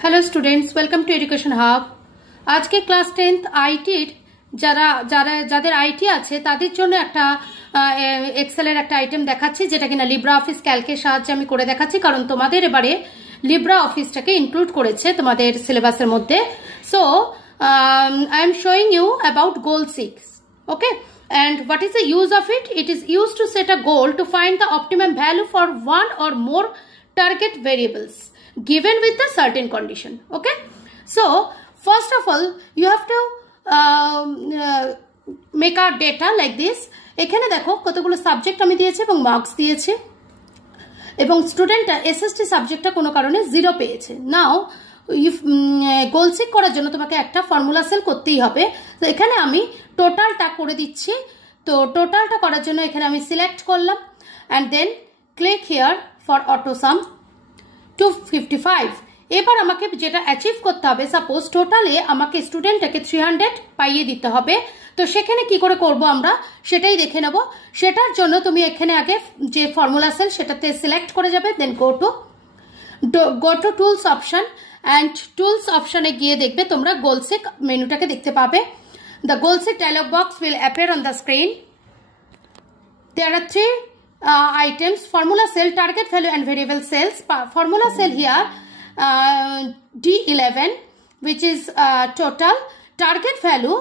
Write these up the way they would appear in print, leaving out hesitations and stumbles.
Hello students, welcome to education hub. आज के class 10th आईटीर যাদের আইটি আছে তাদের জন্য একটা এক্সেলের একটা আইটেম দেখাচ্ছি, যেটা কিনা লিব্রা অফিস ক্যালকের সাহায্যে আমি করে দেখাচ্ছি, কারণ তোমাদের এবারে লিব্রা অফিসটাকে ইনক্লুড করেছে তোমাদের সিলেবাসের মধ্যে। So I am showing you about goal 6, okay? And what is the use of it? It is used to set a goal to find the optimum value for one or more target variables given with a certain condition. Okay, so first of all you have to make a data like this. এখানে দেখো কতগুলো subject আমি দিয়েছি এবং marks দিয়েছি, এবং স্টুডেন্টটা SST সাবজেক্টটা কোনো কারণে 0 পেয়েছে। নাও গোল চেক করার জন্য তোমাকে একটা ফর্মুলা সেল করতেই হবে। তো এখানে আমি টোটালটা করে দিচ্ছি। তো টোটালটা করার জন্য এখানে আমি সিলেক্ট করলাম and then click here for auto sum 255। এবার আমাকে যেটা অ্যাচিভ করতে হবে, সাপোজ টোটালে আমাকে স্টুডেন্টটাকে 300 পাইয়ে দিতে হবে। তো সেখানে কি করে করব আমরা সেটাই দেখে নেব। সেটার জন্য তুমি এখানে আগে যে ফর্মুলা সেল সেটাতে সিলেক্ট করে যাবে, then go to tools option, and tools অপশনে গিয়ে দেখবে তোমরা গোলসেক মেনুটাকে দেখতে পাবে। The goalseek dialog box will appear on the screen. There are 3 items: formula cell, target value and variable cells. Formula cell here D11, which is total. Target value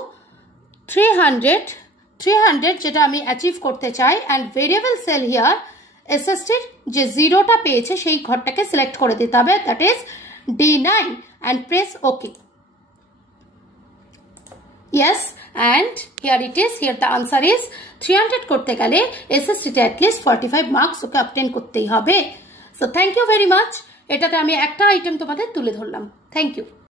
300 যেটা আমি achieve করতে চাই, and variable cell here SST যে 0টা পেয়েছে সেই ঘরটাকে select করে দিতে হবে, that is D9, and press OK. Yes, and here it is. Here the answer is 300 করতে গেলে SST তে at least 45 marks okay obtain করতেই হবে। So thank you very much. এটাতে আমি একটা আইটেম তোমাদের তুলে ধরলাম। Thank you.